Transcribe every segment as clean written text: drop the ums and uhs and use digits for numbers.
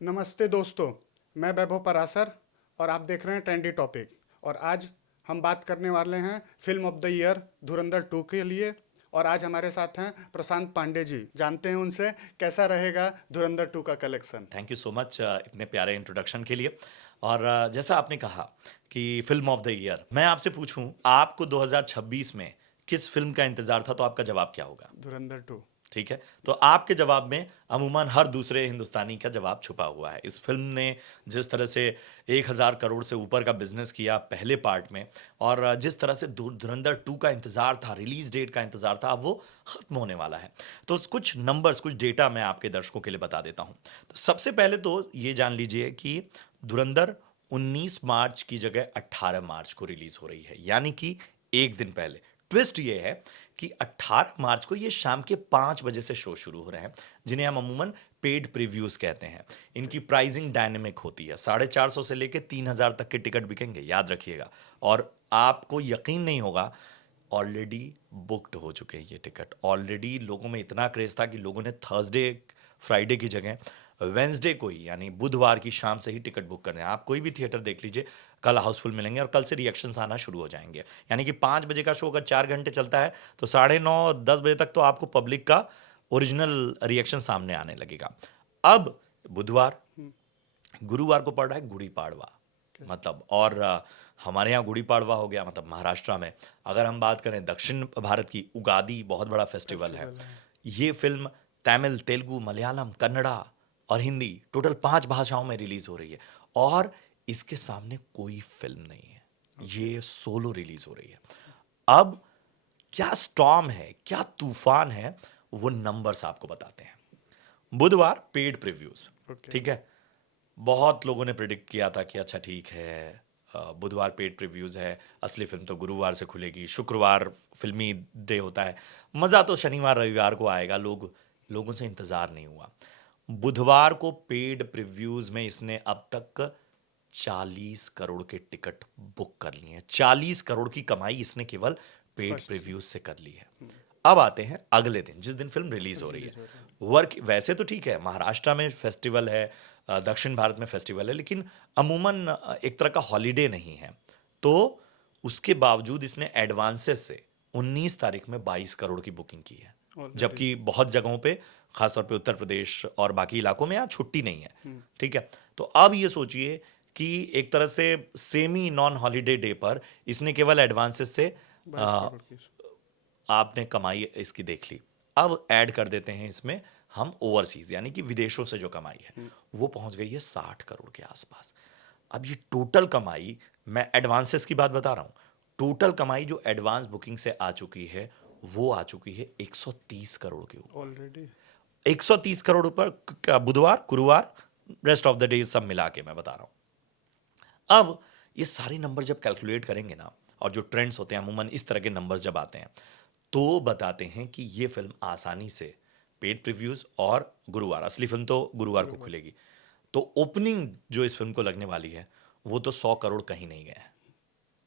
नमस्ते दोस्तों। मैं वैभव परासर और आप देख रहे हैं ट्रेंडी टॉपिक। और आज हम बात करने वाले हैं फिल्म ऑफ द ईयर धुरंधर 2 के लिए। और आज हमारे साथ हैं प्रशांत पांडे जी। जानते हैं उनसे कैसा रहेगा धुरंधर 2 का collection. Thank you so much इतने प्यारे इंट्रोडक्शन के लिए। और जैसा आपने कहा कि फिल्म ऑफ द ईयर, मैं आपसे पूछूं आपको 2026 में किस फिल्म का इंतजार था, तो आपका जवाब क्या होगा? धुरंधर 2। ठीक है, तो आपके जवाब में अमूमन हर दूसरे हिंदुस्तानी का जवाब छुपा हुआ है। इस फिल्म ने जिस तरह से 1,000 करोड़ से ऊपर का बिजनेस किया पहले पार्ट में, और जिस तरह से धुरंधर 2 का इंतजार था, रिलीज डेट का इंतजार था, अब वो खत्म होने वाला है। तो कुछ नंबर्स, कुछ डेटा मैं आपके दर्शकों के लिए बता देता हूं। तो सबसे पहले तो ये जान लीजिए कि धुरंधर 19 मार्च की जगह 18 मार्च को रिलीज हो रही है, यानी कि एक दिन पहले। ट्विस्ट ये है कि 18 मार्च को ये शाम के 5 बजे से शो शुरू हो रहे हैं, जिन्हें हम अमूमन पेड प्रीव्यूज कहते हैं। इनकी प्राइसिंग डायनेमिक होती है, 450 से लेके 3,000 तक के टिकट बिकेंगे, याद रखिएगा। और आपको यकीन नहीं होगा, ऑलरेडी बुक्ड हो चुके हैं ये टिकट। ऑलरेडी लोगों में इतना क्रेज था कि लोगों ने थर्सडे फ्राइडे की जगह वेंसडे को ही, यानी बुधवार की शाम से ही टिकट बुक करने हैं। आप कोई भी थिएटर देख लीजिए, कल हाउसफुल मिलेंगे और कल से रिएक्शंस आना शुरू हो जाएंगे। यानी कि 5 बजे का शो अगर 4 घंटे चलता है तो 9:30 10 बजे तक तो आपको पब्लिक का ओरिजिनल रिएक्शन सामने आने लगेगा। अब बुधवार, गुरुवार को पड़ रहा है गुड़ी पाड़वा, मतलब, और हमारे यहाँ गुड़ी पाड़वा हो गया, मतलब महाराष्ट्र में। अगर हम बात करें दक्षिण भारत की, उगादी बहुत बड़ा फेस्टिवल है। फेस्टिवल है। ये फिल्म तमिल, तेलुगु, मलयालम, कन्नड़ा और हिंदी, टोटल 5 भाषाओं में रिलीज हो रही है। और इसके सामने कोई फिल्म नहीं है, ये सोलो रिलीज हो रही है। अब क्या स्टॉर्म है, क्या तूफान है, वो नंबर्स आपको बताते हैं। बुधवार पेड प्रीव्यूज, ओके। ठीक है। बहुत लोगों ने प्रिडिक्ट किया था कि अच्छा ठीक है, बुधवार पेड प्रीव्यूज है, असली फिल्म तो गुरुवार से खुलेगी, शुक्रवार फिल्मी डे होता है, मज़ा तो शनिवार रविवार को आएगा। लोगों से इंतज़ार नहीं हुआ। बुधवार को पेड प्रीव्यूज में इसने अब तक 40 करोड़ के टिकट बुक कर लिए हैं। 40 करोड़ की कमाई इसने केवल पेड फर्स्ट प्रीव्यूज से कर ली है। अब आते हैं अगले दिन, जिस दिन फिल्म रिलीज हो रही है। रिलीज हो रहा है। वर्क वैसे तो ठीक है, महाराष्ट्र में फेस्टिवल है, दक्षिण भारत में फेस्टिवल है, लेकिन अमूमन एक तरह का हॉलीडे नहीं है। तो उसके बावजूद इसने एडवांसेस से 19 तारीख में 22 करोड़ की बुकिंग की है। ऑलरेडी। जबकि बहुत जगहों पे, खासतौर पे उत्तर प्रदेश और बाकी इलाकों में यहाँ छुट्टी नहीं है। ठीक है, तो अब ये सोचिए कि एक तरह से सेमी नॉन हॉलीडे डे पर इसने केवल एडवांसेस से 22 करोड़ की। आपने कमाई इसकी देख ली। अब ऐड कर देते हैं इसमें हम ओवरसीज, यानी कि विदेशों से जो कमाई है, वो पहुंच गई है 60 करोड़ के आसपास। अब ये टोटल कमाई, मैं एडवांसेस की बात बता रहा हूं, टोटल कमाई जो एडवांस बुकिंग से आ चुकी है, वो आ चुकी है 130 करोड़ के ऊपर। ऑलरेडी। 130 करोड़ ऊपर बुधवार, गुरुवार, रेस्ट ऑफ द डेज सब मिला के मैं बता रहा हूं। अब ये सारे नंबर जब कैलकुलेट करेंगे ना, और जो ट्रेंड्स होते हैं अमूमन इस तरह के नंबर्स जब आते हैं, तो बताते हैं कि ये फिल्म आसानी से पेड प्रीव्यूज, और गुरुवार, असली फिल्म तो गुरुवार को खुलेगी, तो ओपनिंग जो इस फिल्म को लगने वाली है, वो तो 100 करोड़ कहीं नहीं गए,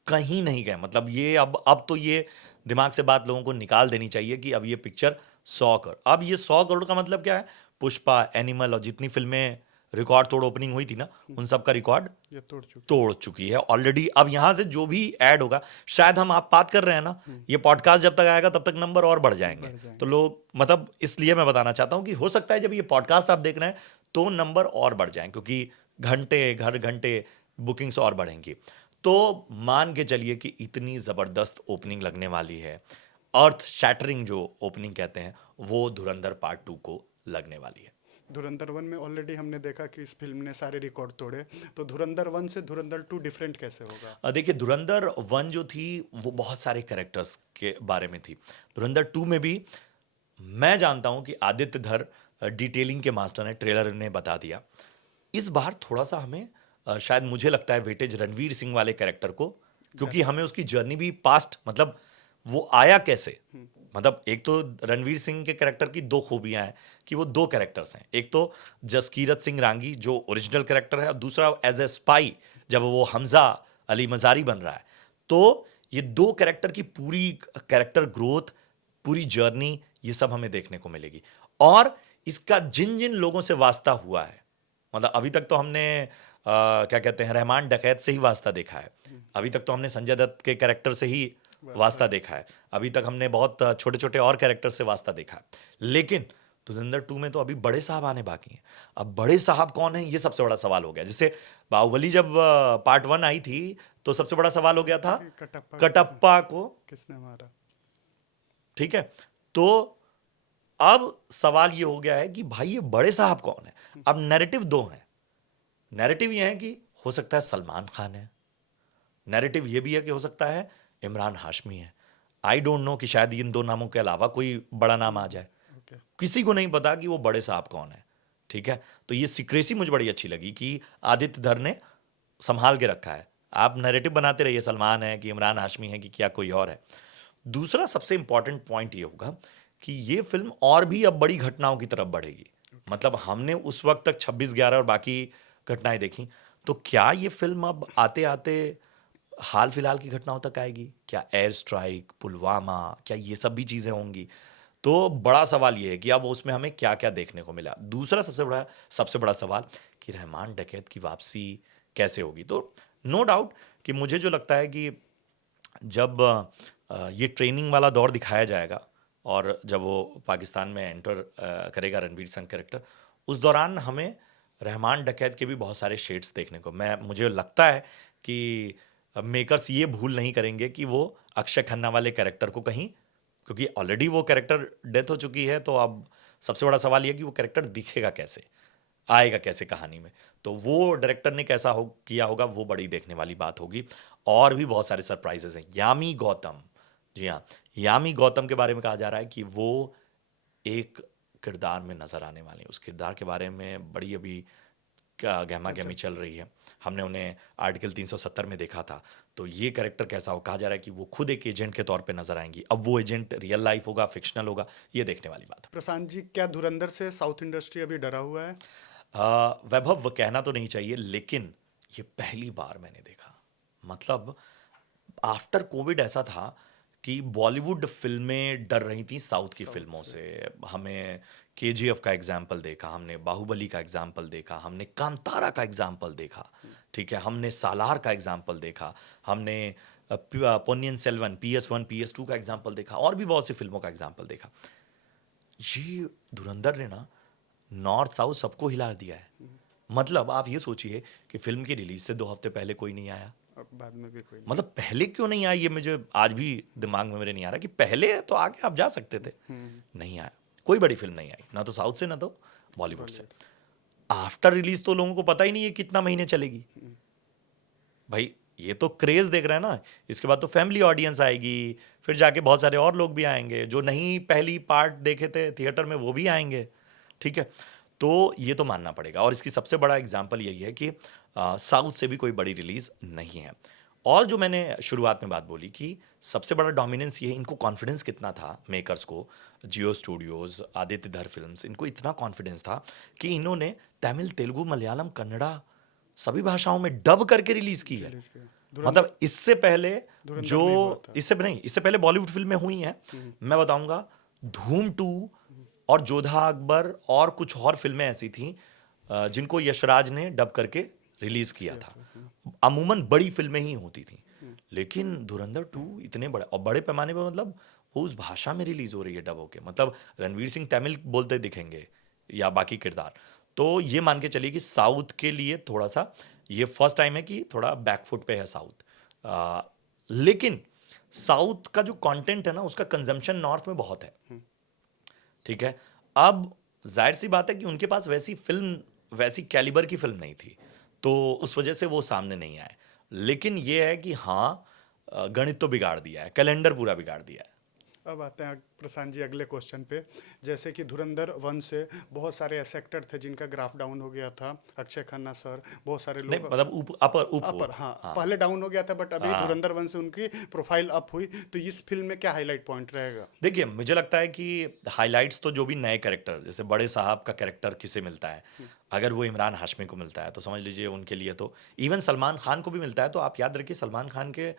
कहीं नहीं गए। मतलब ये अब तो ये दिमाग से बात लोगों को निकाल देनी चाहिए कि अब ये पिक्चर 100 करोड़, अब ये 100 करोड़ का मतलब क्या है? पुष्पा, एनिमल और जितनी फिल्में रिकॉर्ड तोड़ ओपनिंग हुई थी ना, उन सब का रिकॉर्ड ये तोड़ चुकी है। तोड़ चुकी है ऑलरेडी। अब यहां से जो भी ऐड होगा, शायद हम आप बात कर रहे हैं ना, ये पॉडकास्ट जब तक आएगा तब तक नंबर और बढ़ जाएंगे। बढ़ तो जाएंगे। लोग, मतलब इसलिए मैं बताना चाहता हूं कि हो सकता है जब ये पॉडकास्ट आप देख रहे हैं तो नंबर और बढ़ जाएं, क्योंकि घंटे बुकिंग्स और बढ़ेंगी। तो मान के चलिए कि इतनी जबरदस्त ओपनिंग लगने वाली है, अर्थ शैटरिंग जो ओपनिंग कहते हैं, वो धुरंधर पार्ट 2 को लगने वाली है। धुरंधर 1 में ऑलरेडी हमने देखा कि इस फिल्म ने सारे रिकॉर्ड तोड़े। तो धुरंधर 1 से धुरंधर 2 डिफरेंट कैसे होगा? देखिए, धुरंधर 1 जो थी वो बहुत सारे कैरेक्टर्स के बारे में थी। धुरंधर 2 में भी मैं जानता हूं कि आदित्य धर डिटेलिंग के मास्टर हैं, ट्रेलर ने बता दिया। इस बार थोड़ा सा हमें शायद मुझे लगता है वेटेज रणवीर सिंह वाले कैरेक्टर को, क्योंकि ज़्यादा। हमें उसकी जर्नी भी पास्ट, मतलब वो आया कैसे, मतलब एक तो रणवीर सिंह के कैरेक्टर की दो खूबियां हैं कि वो दो कैरेक्टर्स हैं। एक तो जसकीरत सिंह रांगी जो ओरिजिनल कैरेक्टर है, और दूसरा एज ए स्पाई जब वो हमजा अली मजारी बन रहा है। तो ये दो कैरेक्टर की पूरी कैरेक्टर ग्रोथ, पूरी जर्नी, ये सब हमें देखने को मिलेगी। और इसका जिन जिन लोगों से वास्ता हुआ है, मतलब अभी तक तो हमने क्या कहते हैं, रहमान डकैत से ही वास्ता देखा है। अभी तक तो हमने संजय दत्त के कैरेक्टर से ही वास्ता देखा है। अभी तक हमने बहुत छोटे छोटे और कैरेक्टर से वास्ता देखा है। लेकिन धुरंधर 2 में तो अभी बड़े साहब आने बाकी हैं। अब बड़े साहब कौन है, ये सबसे बड़ा सवाल हो गया। जैसे बाहुबली जब पार्ट 1 आई थी तो सबसे बड़ा सवाल हो गया था कि कटप्पा को, किसने मारा। ठीक है। तो अब सवाल ये हो गया है कि भाई ये बड़े साहब कौन है। अब नैरेटिव दो हैं। नैरेटिव ये है कि हो सकता है सलमान खान है, नैरेटिव ये भी है कि हो सकता है इमरान हाशमी है। आई डोंट नो कि शायद इन दो नामों के अलावा कोई बड़ा नाम आ जाए। ओके। किसी को नहीं पता कि वो बड़े साहब कौन है, ठीक है। तो ये सीक्रेसी मुझे बड़ी अच्छी लगी कि आदित्य धर ने संभाल के रखा है। आप नैरेटिव बनाते रहिए, सलमान है कि इमरान हाशमी है कि क्या कोई और है। दूसरा सबसे इंपॉर्टेंट पॉइंट ये होगा कि ये फिल्म और भी अब बड़ी घटनाओं की तरफ बढ़ेगी। मतलब हमने उस वक्त तक 26/11 और बाकी घटनाएं देखी, तो क्या ये फिल्म अब आते आते हाल फिलहाल की घटनाओं तक आएगी? क्या एयर स्ट्राइक, पुलवामा, क्या ये सब भी चीजें होंगी? तो बड़ा सवाल ये है कि अब उसमें हमें क्या क्या देखने को मिला। दूसरा सबसे बड़ा सवाल कि रहमान डकैत की वापसी कैसे होगी। तो नो डाउट कि मुझे जो लगता है कि जब ये ट्रेनिंग वाला दौर दिखाया जाएगा और जब वो पाकिस्तान में एंटर करेगा रणवीर सिंह कैरेक्टर, उस दौरान हमें रहमान डकैत के भी बहुत सारे शेड्स देखने को, मुझे लगता है कि मेकर्स ये भूल नहीं करेंगे कि वो अक्षय खन्ना वाले कैरेक्टर को कहीं, क्योंकि ऑलरेडी वो कैरेक्टर डेथ हो चुकी है, तो अब सबसे बड़ा सवाल ये है कि वो कैरेक्टर दिखेगा कैसे, आएगा कैसे कहानी में। तो वो डायरेक्टर ने कैसा हो किया होगा, वो बड़ी देखने वाली बात होगी। और भी बहुत सारे सरप्राइजेस हैं। यामी गौतम, जी हाँ, यामी गौतम के बारे में कहा जा रहा है कि वो एक किरदार में नजर आने वाली है। उस किरदार के बारे में बड़ी अभी गहमा गहमी चल रही है। हमने उन्हें आर्टिकल 370 में देखा था। तो ये कैरेक्टर कैसा हो, कहा जा रहा है कि वो खुद एक एजेंट के तौर पे नजर आएंगी। अब वो एजेंट रियल लाइफ होगा, फिक्शनल होगा, ये देखने वाली बात है। प्रशांत जी, क्या धुरंधर से साउथ इंडस्ट्री अभी डरा हुआ है? वैभव, वो कहना तो नहीं चाहिए, लेकिन ये पहली बार मैंने देखा। मतलब आफ्टर कोविड ऐसा था कि बॉलीवुड फिल्में डर रही थी साउथ की फिल्मों से। हमें केजीएफ का एग्जाम्पल देखा, हमने बाहुबली का एग्जाम्पल देखा, हमने कांतारा का एग्जाम्पल देखा, ठीक है, हमने सालार का एग्जाम्पल देखा, हमने पोन्नियन सेल्वन PS1 PS2 का एग्जाम्पल देखा, और भी बहुत सी फिल्मों का एग्जाम्पल देखा। ये धुरंधर ने ना नॉर्थ साउथ सबको हिला दिया है। मतलब आप ये सोचिए कि फिल्म की रिलीज से 2 हफ्ते पहले कोई नहीं आया। अब बाद में भी कोई नहीं। मतलब पहले क्यों नहीं आया, ये मुझे आज भी दिमाग में मेरे नहीं आ रहा कि पहले तो आके आप जा सकते थे। नहीं आया, कोई बड़ी फिल्म नहीं आई, ना तो साउथ से ना तो बॉलीवुड से। आफ्टर रिलीज तो लोगों को पता ही नहीं है कितना महीने चलेगी। भाई ये तो क्रेज देख रहे हैं ना, इसके बाद तो फैमिली ऑडियंस आएगी, फिर जाके बहुत सारे और लोग भी आएंगे जो नहीं पहली पार्ट देखे थे थिएटर में, वो भी आएंगे, ठीक है। तो ये तो मानना पड़ेगा। और इसकी सबसे बड़ा एग्जाम्पल यही है कि साउथ से भी कोई बड़ी रिलीज नहीं है। और जो मैंने शुरुआत में बात बोली कि सबसे बड़ा डोमिनेंस ये है, इनको कॉन्फिडेंस कितना था मेकर्स को, जियो स्टूडियोज, आदित्य धर फिल्म्स, इनको इतना कॉन्फिडेंस था कि इन्होंने तमिल, तेलुगु, मलयालम, कन्नड़ा सभी भाषाओं में डब करके रिलीज की है। रिलीज किया। धुरंधर मतलब इससे पहले धुरंधर जो में हुआ था। इससे पहले बॉलीवुड फिल्में हुई हैं, मैं बताऊंगा, धूम 2 और जोधा अकबर और कुछ और फिल्में ऐसी थीं जिनको यशराज ने डब करके रिलीज किया था। अमूमन बड़ी फिल्में ही होती थी, लेकिन धुरंधर 2 इतने बड़े और बड़े पैमाने पर, मतलब वो उस भाषा में रिलीज हो रही है डब होके। मतलब रणवीर सिंह तमिल बोलते दिखेंगे या बाकी किरदार। तो ये मान के चलिए कि साउथ के लिए थोड़ा सा ये फर्स्ट टाइम है कि थोड़ा बैकफुट पे है साउथ। लेकिन साउथ का जो कंटेंट है ना, उसका कंजम्पशन नॉर्थ में बहुत है, ठीक है। अब जाहिर सी बात है कि उनके पास वैसी फिल्म, वैसी कैलिबर की फिल्म नहीं थी, तो उस वजह से वो सामने नहीं आए। लेकिन ये है कि हाँ, गणित तो बिगाड़ दिया है, कैलेंडर पूरा बिगाड़ दिया है। अब आते हैं प्रशांत जी अगले क्वेश्चन पे। जैसे कि धुरंधर 1 से बहुत सारे ऐसे एक्टर थे जिनका ग्राफ डाउन हो गया था, अक्षय खन्ना सर, बहुत सारे नहीं लोग। मतलब अपर, हाँ, पहले डाउन हो गया था, बट अभी धुरंधर 1 से उनकी प्रोफाइल अप हुई। तो इस फिल्म में क्या हाईलाइट पॉइंट रहेगा? देखिए, मुझे लगता है कि हाइलाइट्स तो जो भी नए कैरेक्टर, जैसे बड़े साहब का कैरेक्टर किसे मिलता है, अगर वो इमरान हाशमी को मिलता है तो समझ लीजिए उनके लिए तो, इवन सलमान खान को भी मिलता है तो आप याद रखिए सलमान खान के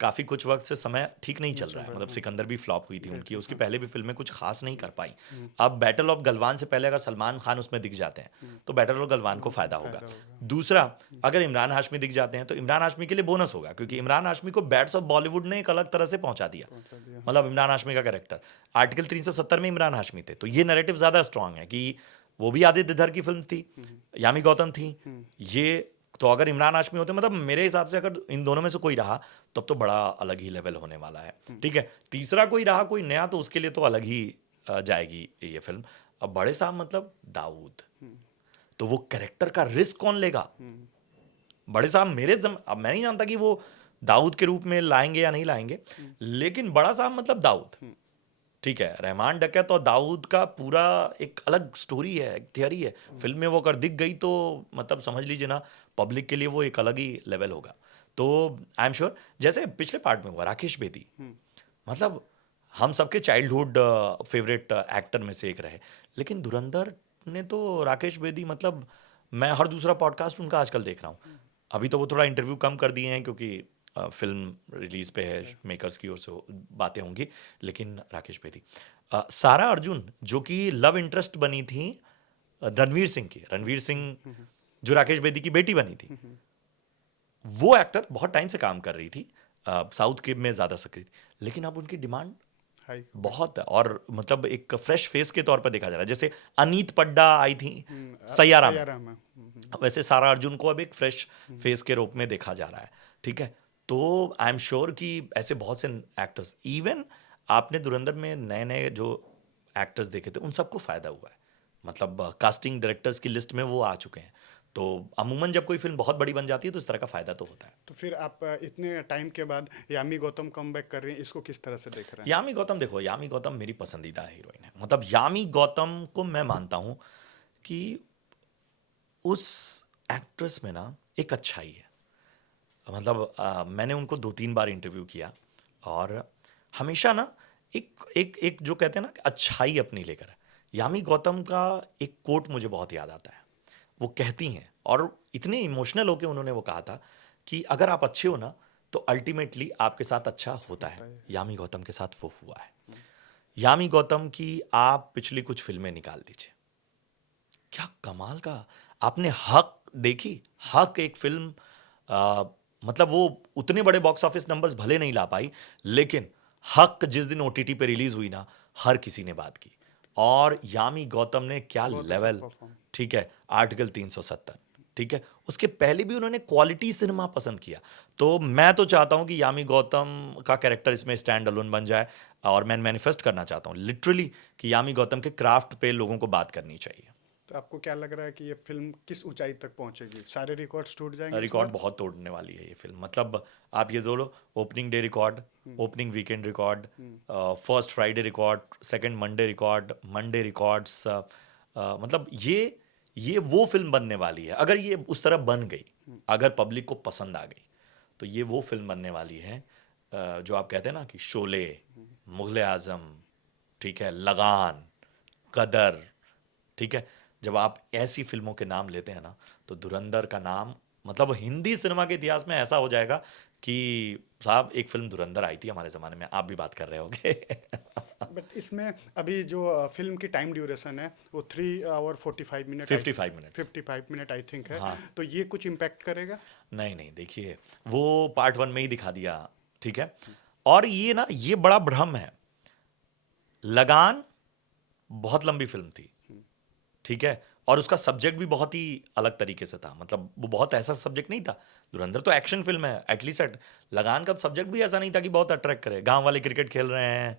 काफ़ी कुछ वक्त से समय ठीक नहीं चल रहा है। मतलब सिकंदर भी फ्लॉप हुई थी उनकी, उसकी पहले भी फिल्में कुछ खास नहीं कर पाई। अब बैटल ऑफ गलवान से पहले अगर सलमान खान उसमें दिख जाते हैं तो बैटल ऑफ गलवान को फायदा होगा। दूसरा, अगर इमरान हाशमी दिख जाते हैं तो इमरान हाशमी के लिए बोनस होगा, क्योंकि इमरान हाशमी को बैट्स ऑफ बॉलीवुड ने एक अलग तरह से पहुंचा दिया। मतलब इमरान हाशमी का कैरेक्टर आर्टिकल 370 में इमरान हाशमी थे, तो ये नैरेटिव ज्यादा स्ट्रांग है कि वो भी आदित्य धर की फिल्म थी, यामी गौतम थी ये। तो अगर इमरान हाशमी होते, मतलब मेरे हिसाब से अगर इन दोनों में से कोई रहा तब तो बड़ा अलग ही लेवल होने वाला है। ठीक है, तीसरा कोई रहा कोई नया तो उसके लिए तो अलग ही जाएगी ये फिल्म। अब बड़े साहब मतलब दाऊद, तो वो कैरेक्टर का रिस्क कौन लेगा? बड़े साहब अब मैं नहीं जानता कि वो दाऊद के रूप में लाएंगे या नहीं लाएंगे, लेकिन बड़ा साहब मतलब दाऊद। ठीक है, रहमान डकैत और दाऊद का पूरा एक अलग स्टोरी है, एक थियरी है। फिल्म में वो अगर दिख गई तो मतलब समझ लीजिए ना, पब्लिक के लिए वो एक अलग ही लेवल होगा। तो आई एम श्योर, जैसे पिछले पार्ट में हुआ राकेश बेदी, मतलब हम सबके चाइल्डहुड फेवरेट एक्टर में से एक रहे, लेकिन धुरंधर ने तो राकेश बेदी, मतलब मैं हर दूसरा पॉडकास्ट उनका आजकल देख रहा हूँ। अभी तो वो थोड़ा इंटरव्यू कम कर दिए हैं क्योंकि फिल्म रिलीज पे है, मेकर्स की ओर से बातें होंगी, लेकिन राकेश बेदी, सारा अर्जुन जो कि लव इंटरेस्ट बनी थी रणवीर सिंह की, रणवीर सिंह जो राकेश बेदी की बेटी बनी थी, वो एक्टर बहुत टाइम से काम कर रही थी, साउथ के में ज्यादा सक्रिय थी, लेकिन अब उनकी डिमांड बहुत है और मतलब एक फ्रेश फेस के तौर पर देखा जा रहा है। जैसे अनीत पड्डा आई थी सैयारा में, वैसे सारा अर्जुन को अब एक फ्रेश फेस के रूप में देखा जा रहा है। ठीक है, तो आई एम श्योर कि ऐसे बहुत से एक्टर्स, इवन आपने धुरंधर में नए नए जो एक्टर्स देखे थे उन सबको फायदा हुआ है। मतलब कास्टिंग डायरेक्टर्स की लिस्ट में वो आ चुके हैं। तो अमूमन जब कोई फिल्म बहुत बड़ी बन जाती है तो इस तरह का फायदा तो होता है। तो फिर आप इतने टाइम के बाद यामी गौतम कमबैक कर रही हैं, इसको किस तरह से देख रहे हैं? यामी गौतम, देखो यामी गौतम मेरी पसंदीदा हीरोइन है। मतलब यामी गौतम को मैं मानता हूं कि उस एक्ट्रेस में ना एक अच्छाई है। मतलब मैंने उनको 2-3 बार इंटरव्यू किया और हमेशा ना एक एक एक जो कहते हैं ना अच्छाई अपनी लेकर। यामी गौतम का एक कोट मुझे बहुत याद आता है। वो कहती हैं, और इतने इमोशनल होके उन्होंने वो कहा था कि अगर आप अच्छे हो ना तो अल्टीमेटली आपके साथ अच्छा होता है। यामी गौतम के साथ वो हुआ है। यामी गौतम की आप पिछली कुछ फिल्में निकाल लीजिए, क्या कमाल का। आपने हक देखी? हक एक फिल्म, मतलब वो उतने बड़े बॉक्स ऑफिस नंबर्स भले नहीं ला पाई, लेकिन हक जिस दिन ओटीटी पे रिलीज हुई ना, हर किसी ने बात की। और यामी गौतम ने क्या लेवल, ठीक है, आर्टिकल 370, ठीक है, उसके पहले भी उन्होंने क्वालिटी सिनेमा पसंद किया। तो मैं तो चाहता हूं कि यामी गौतम का कैरेक्टर इसमें स्टैंड अलोन बन जाए, और मैं मैनिफेस्ट करना चाहता हूं लिटरली कि यामी गौतम के क्राफ्ट पे लोगों को बात करनी चाहिए। तो आपको क्या लग रहा है कि ये फिल्म किस ऊंचाई तक पहुंचेगी? सारे रिकॉर्ड्स टूट जाएंगे इस रिकॉर्ड बार? बहुत तोड़ने वाली है ये फिल्म। मतलब आप ये जोड़ो, opening day record, opening weekend record, first Friday record, second Monday record, Monday records, मतलब ये वो फिल्म बनने वाली है। अगर ये उस तरह बन गई, अगर पब्लिक को पसंद आ गई, तो ये वो फिल्म बनने वाली है जो आप कहते हैं ना कि शोले, मुगले आजम, ठीक है, लगान, गदर, ठीक है, जब आप ऐसी फिल्मों के नाम लेते हैं ना, तो धुरंधर का नाम, मतलब हिंदी सिनेमा के इतिहास में ऐसा हो जाएगा कि साहब एक फिल्म धुरंधर आई थी हमारे ज़माने में, आप भी बात कर रहे होगे। बट इसमें अभी जो फिल्म की टाइम ड्यूरेशन है वो 3 hour 45 minute, 55 minutes, 55 minute I think है। हाँ। तो ये कुछ इम्पैक्ट करेगा? नहीं नहीं, देखिए वो पार्ट 1 में ही दिखा दिया, ठीक है। और ये ना, ये बड़ा भ्रम है। लगान बहुत लंबी फिल्म थी, ठीक है, और उसका सब्जेक्ट भी बहुत ही अलग तरीके से था। मतलब वो बहुत ऐसा सब्जेक्ट नहीं था। धुरंधर तो एक्शन फिल्म है एटलीस्ट, लगान का सब्जेक्ट भी ऐसा नहीं था कि बहुत अट्रैक्ट करे। गांव वाले क्रिकेट खेल रहे हैं,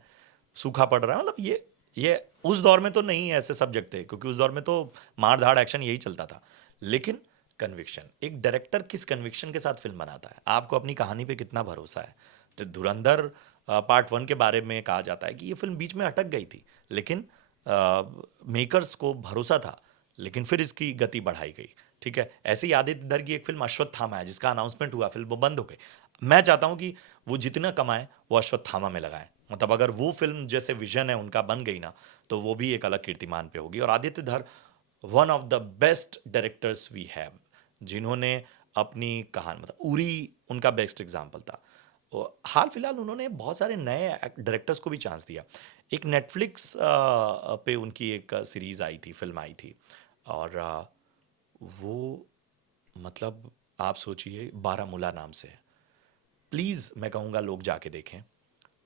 सूखा पड़ रहा है, मतलब ये उस दौर में तो नहीं ऐसे सब्जेक्ट थे, क्योंकि उस दौर में तो मार धाड़ एक्शन यही चलता था। लेकिन कन्विक्शन, एक डायरेक्टर किस कन्विक्शन के साथ फिल्म बनाता है, आपको अपनी कहानी पे कितना भरोसा है। तो धुरंधर पार्ट 1 के बारे में कहा जाता है कि ये फिल्म बीच में अटक गई थी, लेकिन मेकर्स को भरोसा था, लेकिन फिर इसकी गति बढ़ाई गई, ठीक है। ऐसे ही आदित्य धर की एक फिल्म अश्वत्थामा है, जिसका अनाउंसमेंट हुआ, फिल्म वो बंद हो गई। मैं चाहता हूं कि वो जितना कमाए वो अश्वत्थामा में लगाएं। मतलब अगर वो फिल्म जैसे विजन है उनका बन गई ना, तो वो भी एक अलग कीर्तिमान पे होगी। और Aditya Dhar one of the best directors we have, जिन्होंने अपनी कहानी, मतलब उरी उनका बेस्ट एग्जाम्पल था। हाल फिलहाल उन्होंने बहुत सारे नए डायरेक्टर्स को भी चांस दिया। एक नेटफ्लिक्स पे उनकी एक सीरीज आई थी, फिल्म आई थी, और वो मतलब आप सोचिए, बारामूला नाम से है। प्लीज़ मैं कहूँगा लोग जाके देखें।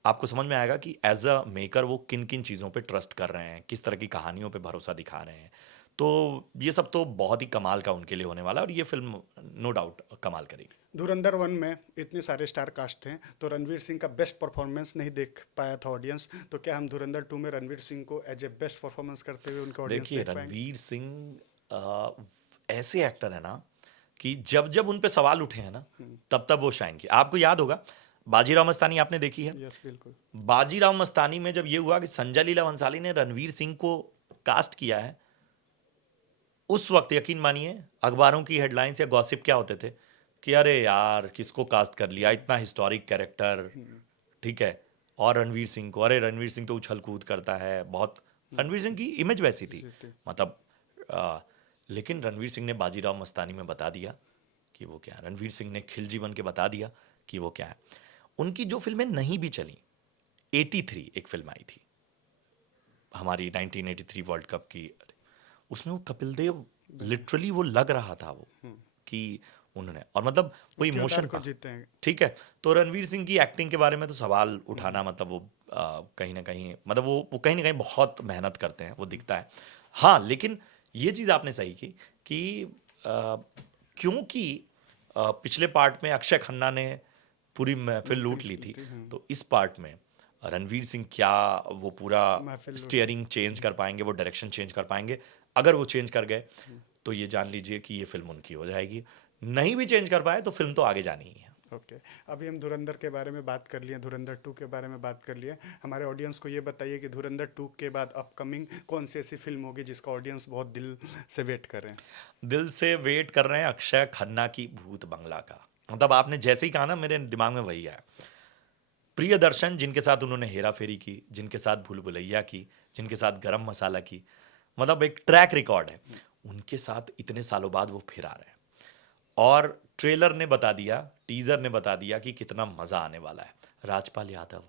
आपको समझ में आएगा कि एज अ मेकर वो किन किन चीज़ों पे ट्रस्ट कर रहे हैं, किस तरह की कहानियों पे भरोसा दिखा रहे हैं। तो ये सब तो बहुत ही कमाल का उनके लिए होने वाला है, और ये फिल्म नो डाउट कमाल करेगी। धुरंधर 1 में इतने सारे स्टार कास्ट थे तो रणवीर सिंह का बेस्ट परफॉर्मेंस नहीं देख पाया था ऑडियंस, तो क्या हम धुरंधर 2 में रणवीर सिंह को एज ए बेस्ट परफॉर्मेंस करते हुए उनके ऑडियंस देखिए, देख पाएंगे? रणवीर सिंह ऐसे एक्टर है ना कि जब जब उन पे सवाल उठे हैं ना, तब तब वो शाइन किए। आपको याद होगा, बाजीराव मस्तानी आपने देखी है? यस, बिल्कुल। बाजीराव मस्तानी में जब ये हुआ कि संजय लीला भंसाली ने रणवीर सिंह को कास्ट किया है, उस वक्त यकीन मानिए अखबारों की हेडलाइंस या गॉसिप क्या होते थे कि अरे यार किसको कास्ट कर लिया, इतना हिस्टोरिक कैरेक्टर, ठीक है, और रणवीर सिंह को, अरे रणवीर सिंह तो उछल कूद करता है बहुत। रणवीर सिंह की इमेज वैसी थी, मतलब आ, लेकिन रणवीर सिंह ने बाजीराव मस्तानी में बता दिया कि वो क्या है। रणवीर सिंह ने खिलजी बन के बता दिया कि वो क्या है। उनकी जो फिल्में नहीं भी चली, 83 एक फिल्म आई थी हमारी 1983 वर्ल्ड कप की, उसमें वो कपिल देव लिटरली वो लग रहा था वो कि उन्होंने, और मतलब वो किरदार इमोशन को था, जीते हैं। ठीक है। तो रणवीर सिंह की एक्टिंग के बारे में तो सवाल उठाना, मतलब वो कहीं ना कहीं, मतलब वो कहीं ना कहीं बहुत मेहनत करते हैं, वो दिखता है। हाँ, लेकिन ये चीज़ आपने सही की कि अ, क्योंकि पिछले पार्ट में अक्षय खन्ना ने पूरी महफिल लूट ली थी, तो इस पार्ट में रणवीर सिंह क्या वो पूरा महफिल लूट ली। स्टीयरिंग चेंज कर पाएंगे, वो डायरेक्शन चेंज कर पाएंगे? अगर वो चेंज कर गए तो ये जान लीजिए कि ये फिल्म उनकी हो जाएगी। नहीं भी चेंज कर पाए तो फिल्म तो आगे जानी ही है। ओके, अभी हम धुरंधर के बारे में बात कर लिए, धुरंधर 2 के बारे में बात कर लिए। हमारे ऑडियंस को ये बताइए कि धुरंधर 2 के बाद अपकमिंग कौन सी ऐसी फिल्म होगी जिसका ऑडियंस बहुत दिल से वेट कर रहे हैं? दिल से वेट कर रहे हैं अक्षय खन्ना की भूत बंगला का। मतलब आपने जैसे ही कहा ना, मेरे दिमाग में वही आया। प्रियदर्शन जिनके साथ उन्होंने हेरा फेरी की, जिनके साथ भूल भुलैया की, जिनके साथ गरम मसाला की, मतलब एक ट्रैक रिकॉर्ड है, उनके साथ इतने सालों बाद वो फिर आ रहे हैं। और ट्रेलर ने बता दिया, टीजर ने बता दिया कि कितना मजा आने वाला है। राजपाल यादव,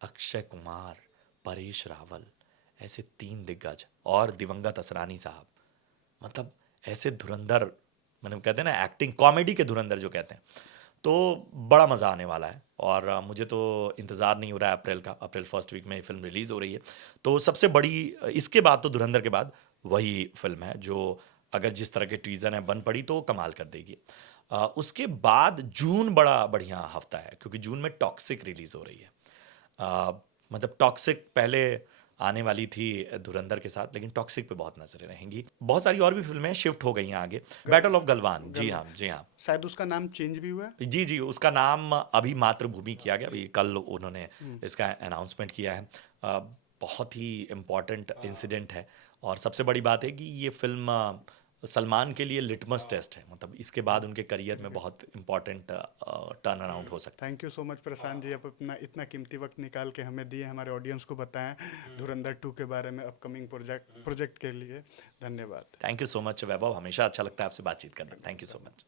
अक्षय कुमार, परेश रावल, ऐसे 3 दिग्गज, और दिवंगत असरानी साहब, मतलब ऐसे धुरंधर, मैंने कहते हैं ना एक्टिंग कॉमेडी के धुरंधर जो कहते हैं, तो बड़ा मज़ा आने वाला है। और मुझे तो इंतज़ार नहीं हो रहा है अप्रैल का। अप्रैल फर्स्ट वीक में ये फिल्म रिलीज़ हो रही है, तो सबसे बड़ी इसके बाद तो धुरंधर के बाद वही फिल्म है जो अगर जिस तरह के टीज़र हैं बन पड़ी तो कमाल कर देगी। उसके बाद जून बड़ा बढ़िया हफ्ता है, क्योंकि जून में टॉक्सिक रिलीज़ हो रही है। अ, मतलब टॉक्सिक पहले आने वाली थी धुरंधर के साथ, लेकिन टॉक्सिक पे बहुत नजरें रहेंगी। बहुत सारी और भी फिल्में शिफ्ट हो गई हैं आगे। बैटल ऑफ गलवान, जी गलवा हाँ, जी हाँ, शायद उसका नाम चेंज भी हुआ है। जी जी, उसका नाम अभी मातृभूमि किया गया, अभी कल उन्होंने इसका अनाउंसमेंट किया है। अ, बहुत ही इम्पॉर्टेंट इंसिडेंट है, और सबसे बड़ी बात है कि ये फिल्म सलमान के लिए लिटमस टेस्ट है, मतलब इसके बाद उनके करियर में बहुत इम्पॉर्टेंट टर्न अराउंड हो सकता है। Thank you so much Prashant ji, आप अपना इतना कीमती वक्त निकाल के हमें दिए, हमारे ऑडियंस को बताएं धुरंधर 2 के बारे में अपकमिंग प्रोजेक्ट के लिए। धन्यवाद। थैंक यू सो मच वैभव, हमेशा अच्छा लगता है आपसे बातचीत करना। Thank you so much.